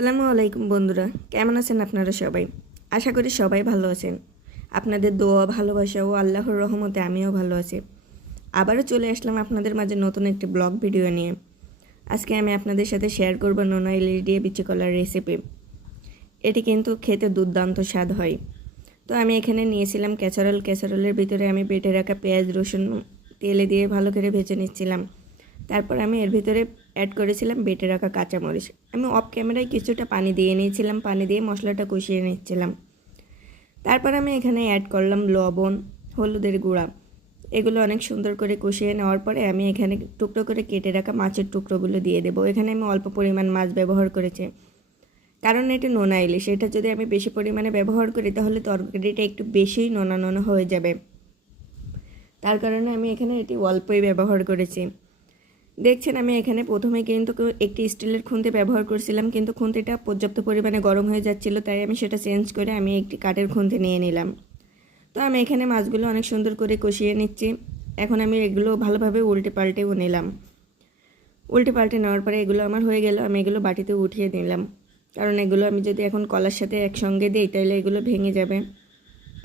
আসসালামু আলাইকুম বন্ধুরা, কেমন আছেন আপনারা সবাই? আশা করি সবাই ভালো আছেন। আপনাদের দোয়া, ভালোবাসা ও আল্লাহর রহমতে আমিও ভালো আছি। আবারও চলে আসলাম আপনাদের মাঝে নতুন একটি ব্লগ ভিডিও নিয়ে। আজকে আমি আপনাদের সাথে শেয়ার করব নোনা ইলিশ দিয়ে বিচি কলার রেসিপি। এটি কিন্তু খেতে দুর্দান্ত স্বাদ হয়। তো আমি এখানে নিয়েছিলাম ক্যাসারোলের ভিতরে আমি বেটে রাখা পেঁয়াজ রসুন তেলে দিয়ে ভালো করে ভেজে নিচ্ছিলাম। তারপর আমি এর ভিতরে অ্যাড করেছিলাম বেটে রাখা কাঁচামরিচ। আমি অফ ক্যামেরায় কিছুটা পানি দিয়ে নিয়েছিলাম, পানি দিয়ে মশলাটা কষিয়ে নিচ্ছিলাম। তারপর আমি এখানে অ্যাড করলাম লবণ, হলুদের গুঁড়া। এগুলো অনেক সুন্দর করে কষিয়ে নেওয়ার পরে আমি এখানে টুকরো করে কেটে রাখা মাছের টুকরোগুলো দিয়ে দেবো। এখানে আমি অল্প পরিমাণ মাছ ব্যবহার করেছি, কারণ এটা নোনা ইলিশ। এটা যদি আমি বেশি পরিমাণে ব্যবহার করি তাহলে তরকারিটা একটু বেশিই নোনা নোনা হয়ে যাবে। তার কারণে আমি এখানে এটি অল্পই ব্যবহার করেছি। দেখছেন আমি এখানে প্রথমে কিন্তু একটি স্টিলের খুন্তি ব্যবহার করছিলাম, কিন্তু খুন্তিটা পর্যাপ্ত পরিমাণে গরম হয়ে যাচ্ছিল, তাই আমি সেটা চেঞ্জ করে আমি একটি কাঠের খুন্তি নিয়ে নিলাম। তো আমি এখানে মাছগুলো অনেক সুন্দর করে কষিয়ে নিচ্ছি। এখন আমি এগুলো ভালোভাবে উল্টে পাল্টেও নিলাম। উল্টে পাল্টে নেওয়ার পরে এগুলো আমার হয়ে গেল। আমি এগুলো বাটিতে উঠিয়ে নিলাম, কারণ এগুলো আমি যদি এখন কলার সাথে একসঙ্গে দিই তাহলে এগুলো ভেঙে যাবে,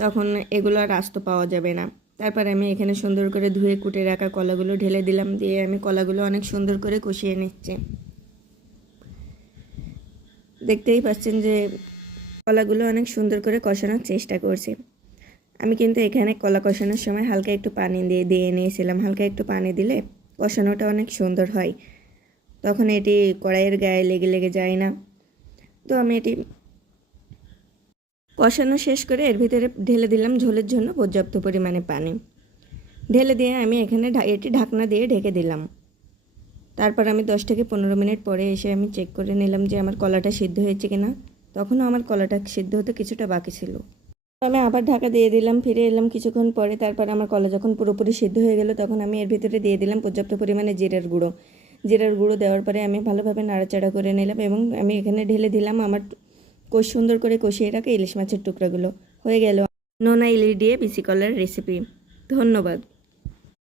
তখন এগুলো আর আস্ত পাওয়া যাবে না। তারপর আমি এখানে সুন্দর করে ধুয়ে কুটে রাখা কলাগুলো ঢেলে দিলাম, দিয়ে আমি কলাগুলো অনেক সুন্দর করে কষিয়ে নিচ্ছি। দেখতেই পাচ্ছেন যে কলাগুলো অনেক সুন্দর করে কষানোর চেষ্টা করছি। আমি কিন্তু এখানে কলা কষানোর সময় হালকা একটু পানি দিয়ে নিয়েছিলাম। হালকা একটু পানি দিলে কষানোটা অনেক সুন্দর হয়, তখন এটি কড়াইয়ের গায়ে লেগে লেগে যায় না। তো আমি এটি কষানো শেষ করে এর ভিতরে ঢেলে দিলাম ঝোলের জন্য পর্যাপ্ত পরিমাণে পানি। ঢেলে দিয়ে আমি এখানে এটি ঢাকনা দিয়ে ঢেকে দিলাম। তারপর আমি 10 থেকে 15 মিনিট পরে এসে আমি চেক করে নিলাম যে আমার কলাটা সিদ্ধ হয়েছে কিনা। তখনও আমার কলাটা সিদ্ধ হতে কিছুটা বাকি ছিল। আমি আবার ঢাকা দিয়ে দিলাম, ফিরে এলাম কিছুক্ষণ পরে। তারপর আমার কলা যখন পুরোপুরি সিদ্ধ হয়ে গেল তখন আমি এর ভিতরে দিয়ে দিলাম পর্যাপ্ত পরিমাণে জিরার গুঁড়ো। জিরার গুঁড়ো দেওয়ার পরে আমি ভালোভাবে নাড়াচাড়া করে নিলাম এবং আমি এখানে ঢেলে দিলাম আমার সুন্দর করে কষিয়ে রাখা ইলিশ মাছের টুকরাগুলো। হয়ে গেল নোনা ইলিশ দিয়ে বিচি কলার রেসিপি। ধন্যবাদ।